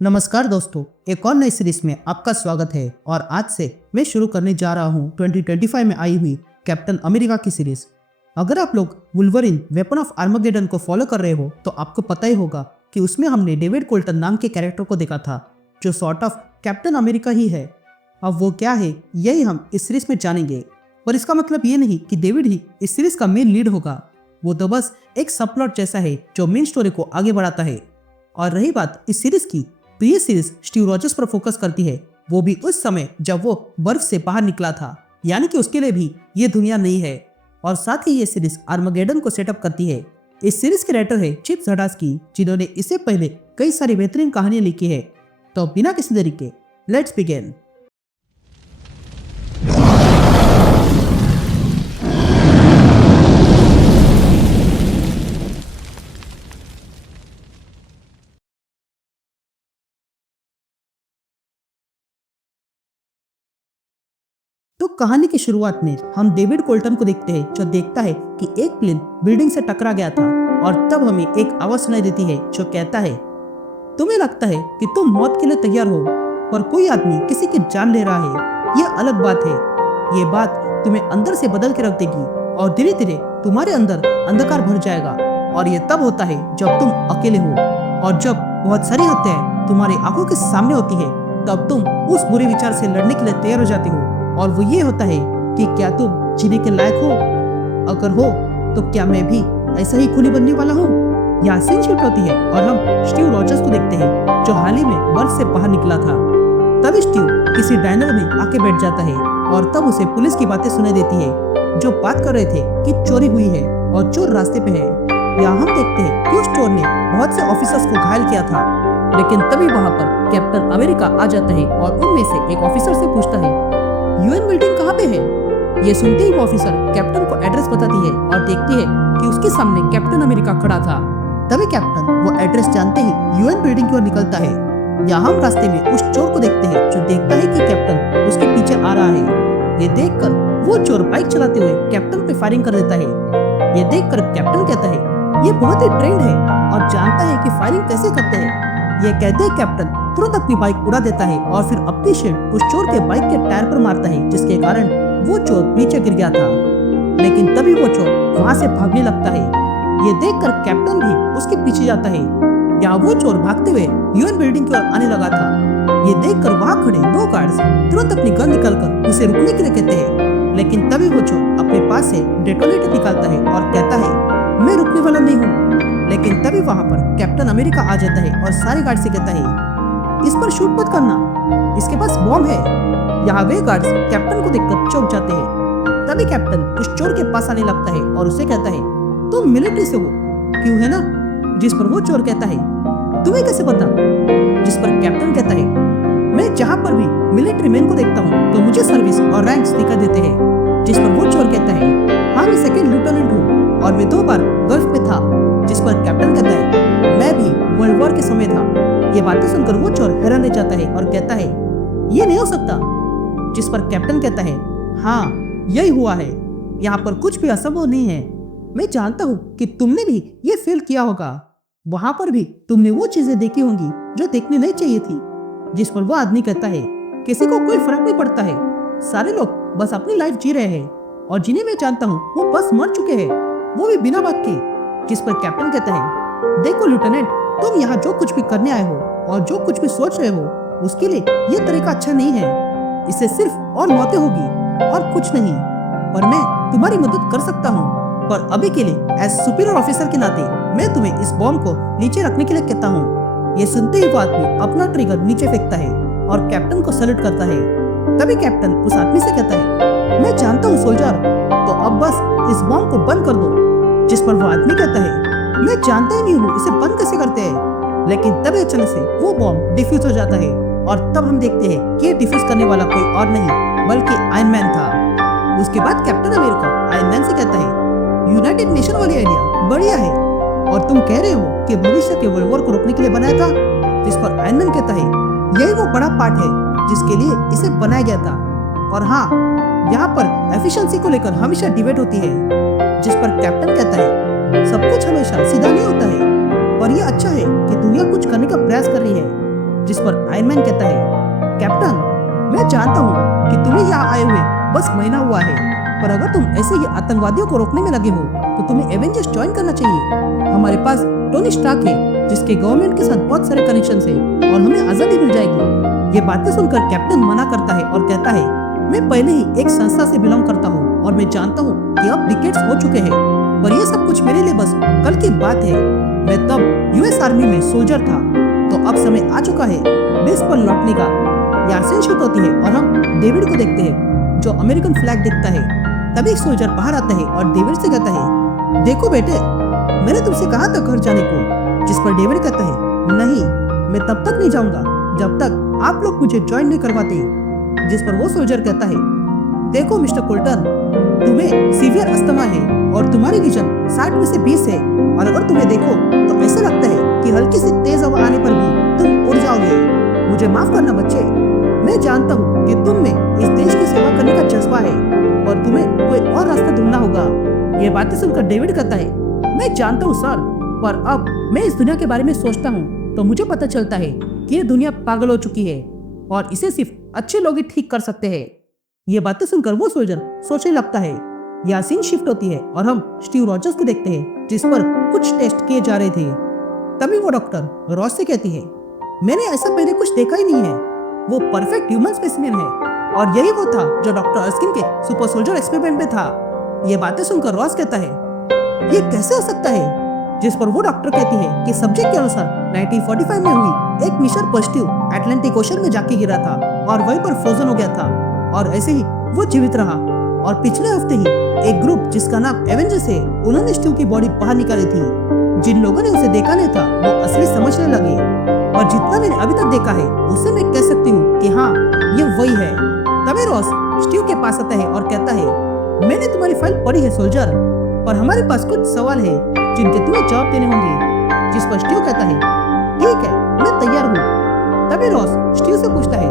नमस्कार दोस्तों, एक और नई सीरीज में आपका स्वागत है। और आज से मैं शुरू करने जा रहा हूँ 2025 में आई हुई कैप्टन अमेरिका की सीरीज। अगर आप लोग वुल्वरिन वेपन ऑफ आर्मगेडन को फॉलो कर रहे हो तो आपको पता ही होगा कि उसमें हमने डेविड कोल्टन नाम के कैरेक्टर को देखा था, जो सॉर्ट ऑफ कैप्टन अमेरिका ही है। अब वो क्या है यही हम इस सीरीज में जानेंगे। पर इसका मतलब ये नहीं कि डेविड ही इस सीरीज का मेन लीड होगा। वो तो बस एक सबप्लॉट जैसा है जो मेन स्टोरी को आगे बढ़ाता है। और रही बात इस सीरीज की, तो ये सीरीज स्टीव रॉजर्स पर फोकस करती है, वो भी उस समय जब वो बर्फ से बाहर निकला था, यानी कि उसके लिए भी ये दुनिया नहीं है। और साथ ही ये सीरीज आर्मगेडन को सेटअप करती है। इस सीरीज के राइटर है चिप ज़दार्स्की, जिन्होंने इससे पहले कई सारी बेहतरीन कहानियां लिखी है। तो बिना किसी देरी के लेट्स बिगिन। तो कहानी की शुरुआत में हम डेविड कोल्टन को देखते हैं, जो देखता है कि एक प्लेन बिल्डिंग से टकरा गया था। और तब हमें एक आवाज सुनाई देती है जो कहता है, तुम्हें लगता है कि तुम मौत के लिए तैयार हो, पर कोई आदमी किसी की जान ले रहा है। यह अलग बात है। ये बात तुम्हें अंदर से बदल के रख देगी और धीरे धीरे तुम्हारे अंदर अंधकार भर जाएगा। और ये तब होता है जब तुम अकेले हो, और जब बहुत सारी हत्याएं तुम्हारी आंखों के सामने होती है, तब तुम उस बुरे विचार से लड़ने के लिए तैयार हो जाते हो। और वो ये होता है कि क्या तुम जीने के लायक हो? अगर हो तो क्या मैं भी ऐसा ही खूनी बनने वाला हूँ? यहाँ सीन शिफ्ट होती है और हम स्टीव रॉजर्स को देखते हैं, जो हाल ही में बर्फ से बाहर निकला था। तब स्टीव किसी डाइनर में आके बैठ जाता है और तब उसे पुलिस की बातें सुनाई देती है, जो बात कर रहे थे कि चोरी हुई है और चोर रास्ते पे है। यहाँ हम देखते हैं कि उस चोर ने बहुत से ऑफिसर्स को घायल किया था। लेकिन तभी वहाँ पर कैप्टन अमेरिका आ जाता है और उनमें से एक ऑफिसर से पूछता है, यूएन बिल्डिंग कहाँ पे है? ये सुनते ही वो ऑफिसर कैप्टन को एड्रेस बताती है और देखती है कि उसके सामने कैप्टन अमेरिका खड़ा था। तभी कैप्टन वो एड्रेस जानते ही यूएन बिल्डिंग की ओर निकलता है। यहाँ हम रास्ते में उस चोर को देखते हैं, जो देखता है कि कैप्टन उसके पीछे आ रहा है। ये देखकर वो चोर बाइक चलाते हुए कैप्टन पे फायरिंग कर देता है। ये देखकर कैप्टन कहता है, ये बहुत ही ट्रेंड है और जानता है कि फायरिंग कैसे करते हैं। ये कहते ही कैप्टन तुरंत अपनी बाइक उड़ा देता है और फिर अपनी शील्ड उस चोर के बाइक के टायर पर मारता है, जिसके कारण वो चोर नीचे गिर गया था। लेकिन तभी वो चोर वहां से भागने लगता है। ये देखकर कैप्टन भी उसके पीछे जाता है। यहाँ वो चोर भागते हुए यूएन बिल्डिंग की ओर आने लगा था। ये देखकर वहां खड़े दो गार्ड्स तुरंत अपनी गन निकालकर उसे रुकने के लिए कहते हैं। लेकिन तभी वो चोर अपने पास से डेटोनेटर निकालता है और कहता है, मैं रुकने वाला नहीं हूँ। लेकिन तभी वहां पर कैप्टन अमेरिका आ जाता है और सारे गार्ड से कहता है, इस पर शूट मत करना, इसके पास बॉम्ब है। यहाँ वे गार्ड्स कैप्टन को देखकर चौंक जाते हैं। तभी कैप्टन उस चोर के पास आने लगता है और उसे कहता है, तुम मिलिट्री से हो क्यों, है ना? जिस पर वो चोर कहता है, तुम्हें कैसे पता? जिस पर कैप्टन कहता है, मैं जहाँ पर भी मिलिट्री मैन को देखता हूँ तो मुझे सर्विस और रैंक्स दिखा देते हैं। जिस पर वो चोर कहता है, हाँ मैं सेकंड लेफ्टिनेंट हूँ और मैं 2 बार गल्फ में था। जिस पर कैप्टन कहता है, मैं भी वर्ल्ड वॉर के समय था। ये बातें सुनकर वो चोर हैरान रह जाता है और कहता है, ये नहीं हो सकता। जिस पर कैप्टन कहता है, हाँ यही हुआ है, यहाँ पर कुछ भी असंभव नहीं है। मैं जानता हूँ कि तुमने भी ये फील किया होगा। वहां पर भी तुमने वो चीजें देखी होंगी जो देखनी नहीं चाहिए थी। जिस पर वो आदमी कहता है, किसी को कोई फर्क नहीं पड़ता है, सारे लोग बस अपनी लाइफ जी रहे हैं और जिन्हें मैं जानता हूँ वो बस मर चुके हैं, वो भी बिना बात के। जिस पर कैप्टन कहता है, देखो लेफ्टिनेंट, तुम यहाँ जो कुछ भी करने आए हो और जो कुछ भी सोच रहे हो, उसके लिए ये तरीका अच्छा नहीं है। इससे सिर्फ और मौतें होगी और कुछ नहीं। पर मैं तुम्हारी मदद कर सकता हूँ, पर अभी के लिए एज सुपीरियर ऑफिसर के नाते मैं तुम्हें इस बॉम्ब को नीचे रखने के लिए कहता हूँ। ये सुनते ही वो आदमी अपना ट्रिगर नीचे फेंकता है और कैप्टन को सैल्यूट करता है। तभी कैप्टन उस आदमी से कहता है, मैं जानता हूँ सोल्जर, तो अब बस इस बॉम्ब को बंद कर दो। जिस पर वो आदमी कहता है, मैं जानता ही नहीं हूँ इसे बंद कैसे करते हैं। लेकिन तभी अचानक से वो बॉम्ब डिफ्यूज हो जाता है और तब हम देखते हैं कि डिफ्यूज करने वाला कोई और नहीं बल्कि आयरन मैन था। उसके बाद कैप्टन अमेरिका आयरन मैन से कहता है, यूनाइटेड नेशन वाली आइडिया बढ़िया है और तुम कह रहे हो कि भविष्य के वर्ल्ड वॉर को रोकने के लिए बनाया था। जिस पर आयरन मैन कहता है, यही वो बड़ा पार्ट है जिसके लिए इसे बनाया गया था। और हाँ, यहाँ पर एफिशिएंसी को लेकर हमेशा डिबेट होती है। जिस पर कैप्टन कहता है, सब कुछ हमेशा सीधा नहीं होता है और ये अच्छा है कि दुनिया कुछ करने का प्रयास कर रही है। जिस पर आयरन मैन कहता है, कैप्टन मैं जानता हूँ कि तुम्हें यहाँ आए हुए बस महीना हुआ है, पर अगर तुम ऐसे ही आतंकवादियों को रोकने में लगे हो तो तुम्हें एवेंजर्स ज्वाइन करना चाहिए। हमारे पास टोनी स्टार्क है जिसके गवर्नमेंट के साथ बहुत सारे कनेक्शन है और हमें आजादी मिल जाएगी। ये बातें सुनकर कैप्टन मना करता है और कहता है, मैं पहले ही एक संस्था से बिलोंग करता हूँ और मैं जानता हूँ कि अब डिकेड्स हो चुके हैं, पर यह सब कुछ मेरे लिए बस कल की बात है। मैं तब यूएस आर्मी में सोल्जर था, तो अब समय आ चुका है बेस पर लौटने का। यहाँ सीन शूट होती है और हम डेविड को देखते हैं जो अमेरिकन फ्लैग देखता है। तभी एक सोल्जर बाहर आता है और डेविड से कहता है, देखो बेटे, मैंने तुमसे कहा था घर जाने को। जिस पर डेविड कहता है, नहीं, मैं तब तक नहीं जाऊंगा जब तक आप लोग मुझे ज्वाइन नहीं करवाते। जिस पर वो सोल्जर कहता है, देखो मिस्टर कोल्टन, तुम्हें सीवियर अस्थमा है और तुम्हारी विजन 60 में से 20 है, और अगर तुम्हें देखो तो ऐसा लगता है कि हल्की सी तेज हवा आने पर भी तुम उड़ जाओगे। मुझे माफ करना बच्चे, मैं जानता हूँ कि तुम में इस देश की सेवा करने का जज्बा है और तुम्हें कोई और रास्ता ढूंढना होगा। ये बातें सुनकर डेविड कहता है, मैं जानता हूँ सर, पर अब मैं इस दुनिया के बारे में सोचता हूँ तो मुझे पता चलता है कि ये दुनिया पागल हो चुकी है और इसे सिर्फ अच्छे लोग ही ठीक कर सकते हैं। ये बातें सुनकर वो सोल्जर सोचने लगता है। यहाँ सीन शिफ्ट होती है और हम स्टीव रॉजर्स को देखते हैं जिस पर कुछ टेस्ट किए जा रहे थे। तभी वो डॉक्टर रॉस से कहती है, मैंने ऐसा पहले कुछ देखा ही नहीं है। वो परफेक्ट ह्यूमन स्पेसिमेन है और यही वो था जो डॉक्टर अर्स्किन के सुपर सोल्जर एक्सपेरिमेंट में था। ये बातें सुनकर रॉस कहता है, ये कैसे हो सकता है? जिस पर वो डॉक्टर कहती है कि सब्जेक्ट के अनुसार 1945 में हुई एक मिशन पॉजिटिव अटलांटिक ओशन में जाके गिरा था और वहीं पर फ्रोजन हो गया था और ऐसे ही वो जीवित रहा। और पिछले हफ्ते ही एक ग्रुप जिसका नाम एवेंजर्स है, उन्होंने स्टीव की बॉडी बाहर निकाली थी। जिन लोगों ने उसे देखा नहीं था वो असली समझने लगे और जितना मैंने अभी तक देखा है उससे मैं कह सकती हूँ कि हाँ, ये वही है। तभी रॉस स्टीव के पास आता है और कहता है, मैंने तुम्हारी फाइल पढ़ी है सोल्जर, पर हमारे पास कुछ सवाल है जिनके तुम्हें जवाब देने होंगे। जिस पर स्टीव कहता है, ठीक है, मैं तैयार हूँ। तभी रॉस स्टीव से पूछता है,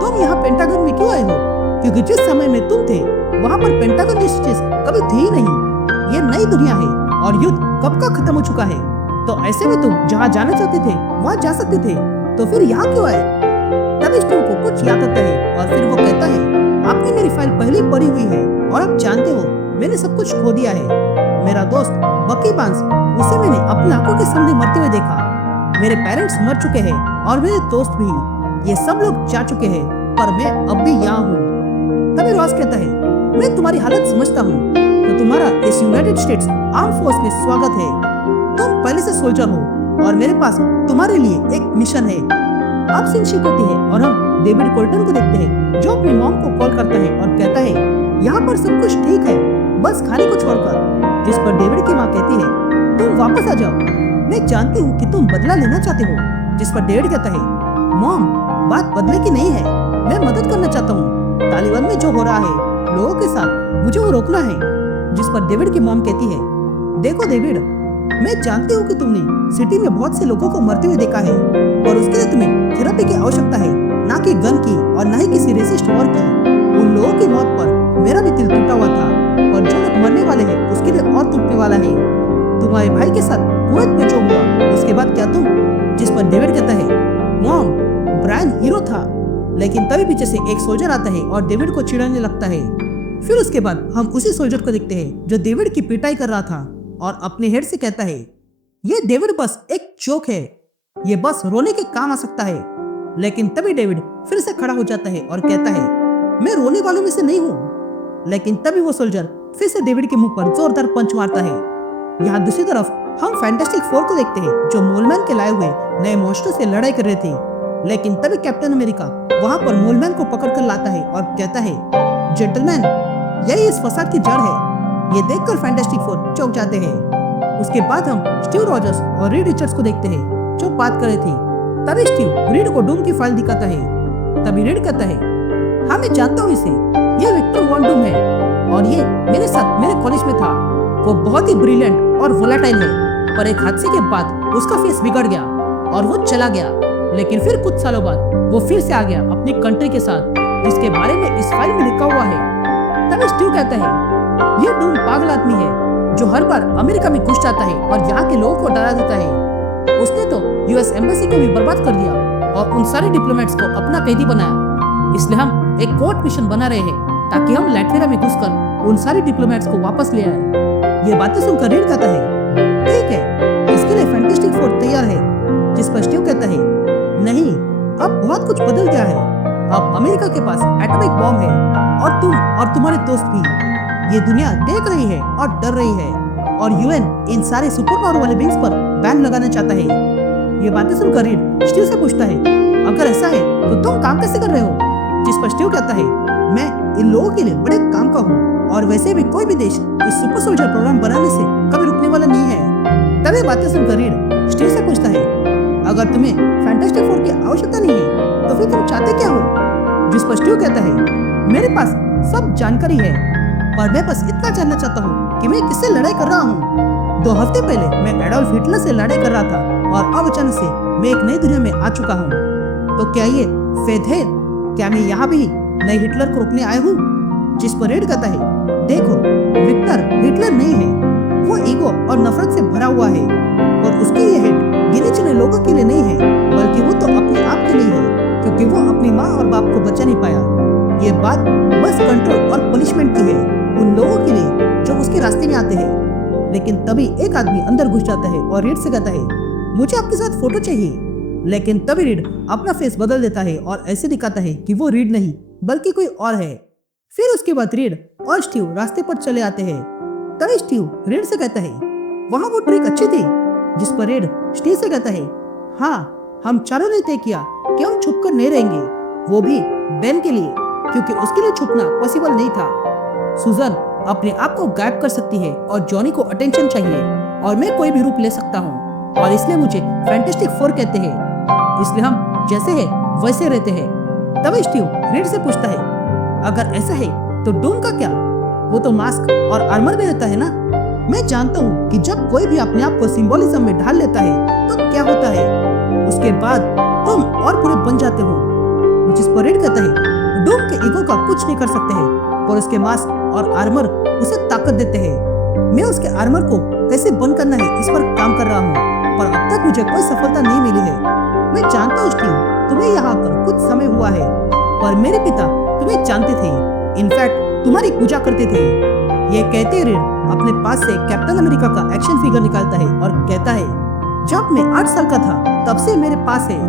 तुम यहाँ पेंटागन में क्यों आए हो? क्योंकि जिस समय में तुम थे वहाँ पर पेंटागन जैसी चीज कभी थी ही नहीं। ये नई दुनिया है और युद्ध कब का खत्म हो चुका है, तो ऐसे में तुम जहाँ जाना चाहते थे वहाँ जा सकते थे, तो फिर यहाँ क्यों आए? तभी स्टीव को कुछ याद आता है और फिर वो कहता है, आपने मेरी फाइल पहले पढ़ी हुई है और आप जानते हो मैंने सब कुछ खो दिया है। मेरा दोस्त बकी बांस, उसे मैंने अपनी आंखों के सामने मरते हुए देखा। मेरे पेरेंट्स मर चुके हैं और मेरे दोस्त भी, ये सब लोग जा चुके हैं, पर मैं अब भी यहाँ हूँ। तभी रॉस कहता है, मैं तुम्हारी हालत समझता हूँ, तो तुम्हारा इस यूनाइटेड स्टेट्स आर्म फोर्स में स्वागत है। तुम पहले से सोल्जर हो और मेरे पास तुम्हारे लिए एक मिशन है। अब सीन शिफ्ट होती है और हम डेविड कोल्टन को देखते हैं जो अपनी मॉम को कॉल करता है और कहता है, यहाँ पर सब कुछ ठीक है, बस खाने को छोड़कर। जिस पर डेविड की माँ कहती है, तुम वापस आ जाओ, मैं जानती हूँ कि तुम बदला लेना चाहते हो। जिस पर डेविड कहता है, मॉम, बात बदले की नहीं है, मैं मदद करना चाहता हूँ। तालिबान में जो हो रहा है लोगों के साथ, मुझे वो रोकना है। जिस पर डेविड की मॉम कहती है, देखो डेविड, मैं जानती हूँ कि तुमने सिटी में बहुत से लोगों को मरते हुए देखा है और उसके लिए तुम्हें थेरेपी की आवश्यकता है, ना कि गन की और ना ही किसी रेसिस्ट वॉर की। उन लोगों की मौत पर मेरा भी दिल टूटा हुआ था और जो लोग मरने वाले हैं उसके लिए और टूटने वाला है। तुम्हारे भाई के साथ कुवैत में जो हुआ उसके बाद क्या तुम? जिस पर डेविड कहता है, मॉम, ब्रायन हीरो था। लेकिन तभी पीछे से एक सोल्जर आता है और डेविड को चिढ़ाने लगता है। फिर उसके बाद हम उसी सोल्जर को देखते हैं जो डेविड की पिटाई कर रहा था और अपने हेड से कहता है, ये डेविड बस एक जोक है, ये बस रोने के काम आ सकता है। लेकिन तभी डेविड फिर से खड़ा हो जाता है और कहता है, मैं रोने वालों में से नहीं हूँ। लेकिन तभी वो सोल्जर फिर से डेविड के मुंह पर जोरदार पंच मारता है। यहाँ दूसरी तरफ हम फैंटास्टिक फोर को देखते हैं जो मोलमैन के लाए हुए नए मॉन्स्टर से लड़ाई कर रहे थे। लेकिन तभी कैप्टन अमेरिका वहाँ पर मोलमैन को पकड़ कर लाता है और कहता है, जेंटलमैन, यही इस फसाद की जड़ है। ये देखकर फैंटास्टिक फोर चौंक जाते हैं। उसके बाद हम स्टीव रॉजर्स और रीड रिचर्ड्स को देखते हैं जो बात कर रहे थे। तभी स्टीव रीड को डूम की फाइल दिखाता है। तभी रीड कहता है, हाँ मैं जानता हूँ इसे, ये विक्टर वॉन डूम है और ये मेरे साथ मेरे कॉलेज में था। वो बहुत ही ब्रिलियंट और वोलेटाइल है, पर एक हादसे के बाद उसका फेस बिगड़ गया और वो चला गया। लेकिन फिर कुछ सालों बाद वो फिर से आ गया अपनी कंट्री के साथ, जिसके बारे में इस फाइल में लिखा हुआ है। तभी स्टीव कहता है, ये डूम पागल आदमी है जो हर बार अमेरिका में घुस जाता है और यहाँ के लोगों को डरा देता है। उसने तो यूएस एम्बेसी को भी बर्बाद कर दिया और उन सारे डिप्लोमेट्स को अपना कैदी बनाया। इसलिए हम एक कोर्ट मिशन बना रहे हैं ताकि हम लैटविया में घुसकर उन सारे डिप्लोमेट्स को वापस ले आए। ये बातें सुनकर रीड कहता है, ठीक है, इसके लिए फैंटास्टिक फोर तैयार है। जिस पर स्टीव कहता है, नहीं, अब बहुत कुछ बदल गया है। अब अमेरिका के पास एटॉमिक बॉम्ब है और तुम और तुम्हारे दोस्त भी। ये दुनिया देख रही है और डर रही है और यूएन इन सारे सुपर पावर वाले बिंग्स पर बैन लगाना चाहता है। ये बातें सुनकर रीड स्टीव से पूछता है, अगर ऐसा है तो तुम काम कैसे कर रहे हो? जिस पर स्टीव कहता है, मैं इन लोगों के लिए बड़े काम का हूँ और वैसे भी कोई भी देश इस सुपर सोल्जर प्रोग्राम बनाने से कभी रुकने वाला नहीं है। तब ये बातें सुनकर रीड स्टीव से पूछता है, अगर तुम्हें फैंटास्टिक फोर की आवश्यकता नहीं है तो फिर तुम चाहते क्या हो? जिस पर स्टीव कहता है, मेरे पास सब जानकारी है पर मैं बस इतना जानना चाहता हूँ कि मैं किससे लड़ाई कर रहा हूँ। 2 हफ्ते पहले मैं एडोल्फ हिटलर से लड़ाई कर रहा था और अब अचानक से मैं एक नई दुनिया में आ चुका हूँ। तो क्या ये फेथ है? क्या मैं यहाँ भी नए हिटलर को रोकने आया हूँ? जिस पर रीड कहता है, देखो, विक्टर हिटलर नहीं है, वो ईगो और नफरत से भरा हुआ है और उसकी ये हिट गिने चुने लोगों के लिए नहीं है, बल्कि वो तो अपने आप के लिए है, क्योंकि वो अपनी माँ और बाप को बचा नहीं पाया। ये बात बस कंट्रोल और पनिशमेंट की है उन लोगों के लिए जो उसके रास्ते में आते हैं। लेकिन तभी एक आदमी अंदर घुस जाता है और रीड से कहता है, मुझे आपके साथ फोटो चाहिए। लेकिन तभी रीड अपना फेस बदल देता है और ऐसे दिखाता है कि वो रीड नहीं बल्कि कोई और है। फिर उसके बाद रीड और स्टीव रास्ते पर चले आते हैं। तभी स्टीव रीड से कहता है, वहाँ वो ट्रिक अच्छी थी। जिस पर रीड स्टीव से कहता है, हाँ, हम चारों ने तय किया कि हम छुप कर नहीं रहेंगे, वो भी बेन के लिए, क्योंकि उसके लिए छुपना पॉसिबल नहीं था। सुजन अपने आप को गायब कर सकती है और जॉनी को अटेंशन चाहिए और मैं कोई भी रूप ले सकता हूँ और इसलिए मुझे फैंटास्टिक फोर कहते हैं। इसलिए हम जैसे हैं वैसे रहते हैं। तब स्टीव रीड से पूछता है, अगर ऐसा है तो डूम का क्या? वो तो मास्क और आर्मर में रहता है ना? मैं जानता हूँ कि जब कोई भी अपने आप को सिंबोलिज्म में ढाल लेता है तो क्या होता है, उसके बाद तुम और पूरे बन जाते हो। जिस पर रीड कहता है, डूम के ईगो का कुछ नहीं कर सकते हैं पर उसके मास्क और आर्मर उसे ताकत देते हैं। मैं उसके आर्मर को कैसे बंद करना है इस पर काम कर रहा हूँ, पर अब तक मुझे कोई सफलता नहीं मिली है। मैं जानता हूँ स्टीव, तुम्हें यहाँ आकर कुछ समय हुआ है, पर मेरे पिता तुम्हें जानते थे, इनफैक्ट तुम्हारी पूजा करते थे। ये कहते रीड अपने पास से कैप्टन अमेरिका का एक्शन फिगर निकालता है और कहता है, जब मैं 8 साल का था तब से मेरे पास है।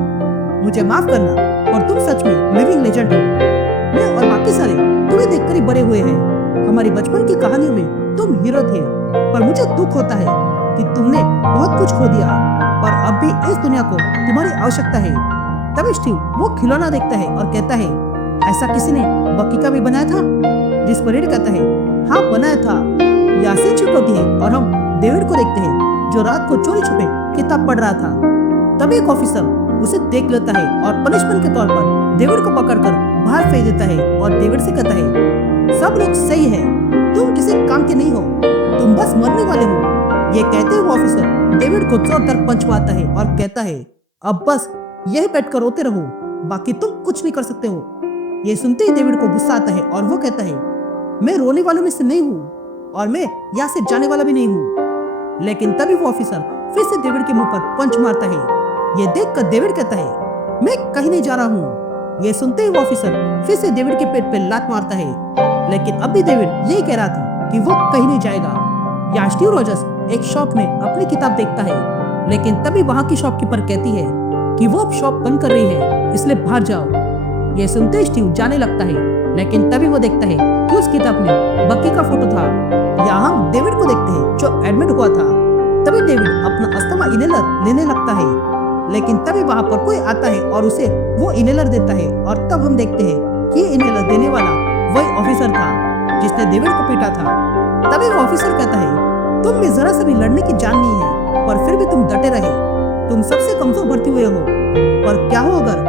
मुझे माफ करना और तुम सच में लिविंग लेजेंड हो। मैं और बाकी सारे तुम्हें देखकर ही बड़े हुए हैं। हमारी बचपन की कहानियों में तुम हीरो थे, पर मुझे दुख होता है कि तुमने बहुत कुछ खो दिया, पर अब भी इस दुनिया को तुम्हारी आवश्यकता है। तब स्टीव वो खिलौना देखता है और कहता है, ऐसा किसी ने बकी का भी बनाया था? जिस पर रीड कहता है, हाँ बनाया था। यासीन चुप होती है और हम डेविड को देखते हैं जो रात को चोरी छुपे किताब पढ़ रहा था। तब एक ऑफिसर उसे देख लेता है और पनिशमेंट के तौर पर डेविड को पकड़कर बाहर फेंक देता है और डेविड से कहता है, सब लोग सही है, तुम किसी काम के नहीं हो, तुम बस मरने वाले हो। ये कहते हुए ऑफिसर डेविड को जोरदार पंच मारता है और कहता है, अब बस यही बैठकर रोते रहो, बाकी तुम कुछ नहीं कर सकते हो। ये सुनते ही डेविड को गुस्सा आता है और वो कहता है, मैं रोने वालों में से नहीं हूँ और मैं यहाँ से जाने वाला भी नहीं हूँ। लेकिन तभी वो ऑफिसर फिर से डेविड के मुंह पर पंच मारता है। ये देखकर डेविड कहता है, मैं कहीं नहीं जा रहा हूँ। ये सुनते ही वो ऑफिसर फिर से डेविड के पेट पे लात मारता है। लेकिन अब भी डेविड यही कह रहा था कि वो कहीं नहीं जाएगा। यहाँ स्टीव रॉजर्स एक शॉप में अपनी किताब देखता है, लेकिन तभी वहाँ की शॉपकीपर कहती है कि वो अब शॉप बंद कर रही है, इसलिए बाहर जाओ। ये सुनते स्टीव जाने लगता है, लेकिन तभी वो देखता है कि उस किताब में बकी का फोटो था। यहाँ हम डेविड को देखते हैं जो एडमिट हुआ था। तभी डेविड अपना अस्थमा इनहेलर लेने लगता है, लेकिन तभी वहाँ पर कोई आता है और उसे वो इनहेलर देता है और तब हम देखते हैं कि इनहेलर देने वाला वही ऑफिसर था जिसने डेविड को पीटा था। तभी वो ऑफिसर कहता है, तुम में जरा सा भी लड़ने की जान नहीं है, पर फिर भी तुम डटे रहे। तुम सबसे कमजोर भर्ती हुए हो, पर क्या हो अगर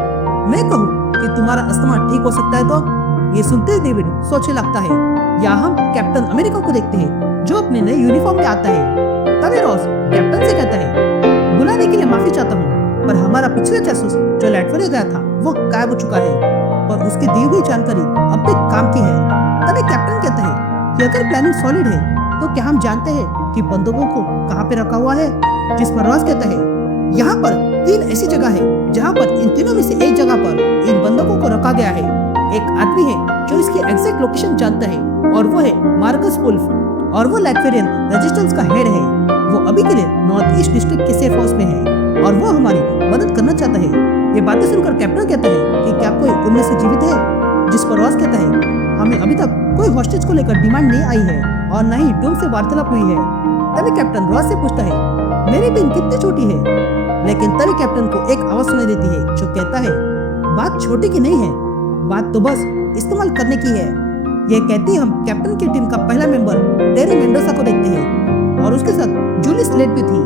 मैं कहूँ कि तुम्हारा अस्थमा ठीक हो सकता है तो? ये सुनते ही डेविड सोचने लगता है। यहाँ हम कैप्टन अमेरिका को देखते हैं जो अपने नए यूनिफॉर्म में आता है। तभी रॉस कैप्टन से कहता है, बुलाने के लिए माफी चाहता हूँ, पर हमारा पिछले जासूस जो लैटविया गया था वो गायब हो चुका है, पर उसकी दी हुई जानकारी अब भी काम की है। तभी कैप्टन कहता है कि अगर प्लानिंग सॉलिड है तो क्या हम जानते हैं कि बंदूकों को कहाँ पे रखा हुआ है? जिस पर रॉस कहता है, यहाँ पर 3 ऐसी जगह है जहाँ पर इन तीनों में से एक जगह पर इन बंदूकों को रखा गया है। एक आदमी है जो इसकी एग्जैक्ट लोकेशन जानता है और वो है मार्कस वुल्फ और वो लैटवियन रेजिस्टेंस का हेड है। वो अभी के लिए नॉर्थ ईस्ट डिस्ट्रिक्ट के सेफ हाउस में है और वो हमारी मदद करना चाहता है। ये बातें सुनकर कैप्टन कहता है कि क्या कोई उनमें से जीवित है, जिस पर रॉस कहता है हमें अभी तक कोई हॉस्टेज को लेकर डिमांड नहीं आई है और न ही डूम से वार्तालाप हुई है। तभी कैप्टन रॉस से पूछता है मेरी पिन कितनी छोटी है, लेकिन तभी कैप्टन को एक आवाज सुनाई देती है जो कहता है बात छोटी की नहीं है, बात तो बस इस्तेमाल करने की है। ये कहते ही हम कैप्टन की टीम का पहला मेंबर टेरी मेंडोसा को देखते हैं और उसके साथ जूली स्लेट भी थी।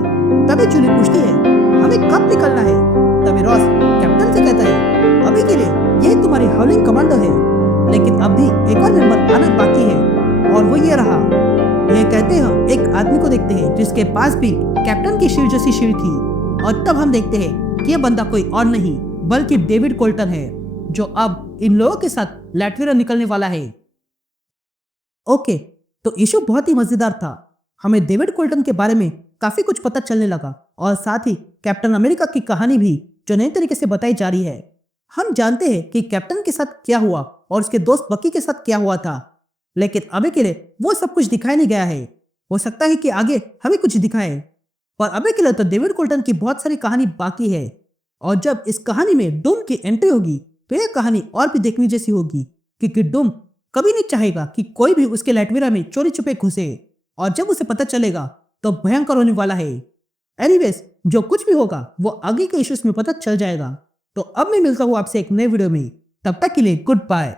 तभी जूली पूछती है हमें कब निकलना है। तभी रॉस कैप्टन से कहता है अभी के लिए ये तुम्हारी हाउलिंग कमांडो है, लेकिन अब भी एक और मेंबर आना बाकी है और वो ये रहा। ये कहते हम एक आदमी को देखते हैं जिसके पास भी कैप्टन की शील्ड जैसी शील्ड थी और तब हम देखते हैं कि यह बंदा कोई और नहीं बल्कि डेविड कोल्टन है जो अब इन लोगों के साथ लैटविया निकलने वाला है। ओके, तो इशू बहुत ही मजेदार था। हमें डेविड कोल्टन के बारे में काफी कुछ पता चलने लगा और साथ ही कैप्टन अमेरिका की कहानी भी जो नए तरीके से बताई जा रही है। हम जानते हैं कि कैप्टन के साथ क्या हुआ और उसके दोस्त बकी के साथ क्या हुआ था, लेकिन अभी के लिए वो सब कुछ दिखाया नहीं गया है। हो सकता है कि आगे हमें कुछ दिखाए, पर अभी के लिए तो डेविड कोल्टन की बहुत सारी कहानी बाकी है और जब इस कहानी में डूम की एंट्री होगी तो यह कहानी और भी देखने जैसी होगी, क्योंकि डूम कभी नहीं चाहेगा कि कोई भी उसके लैटविया में चोरी छुपे घुसे और जब उसे पता चलेगा तो भयंकर होने वाला है। एनीवेज, जो कुछ भी होगा वो आगे के इश्यूज में पता चल जाएगा। तो अब मैं मिलता हूँ आपसे एक नए वीडियो में, तब तक के लिए गुड बाय।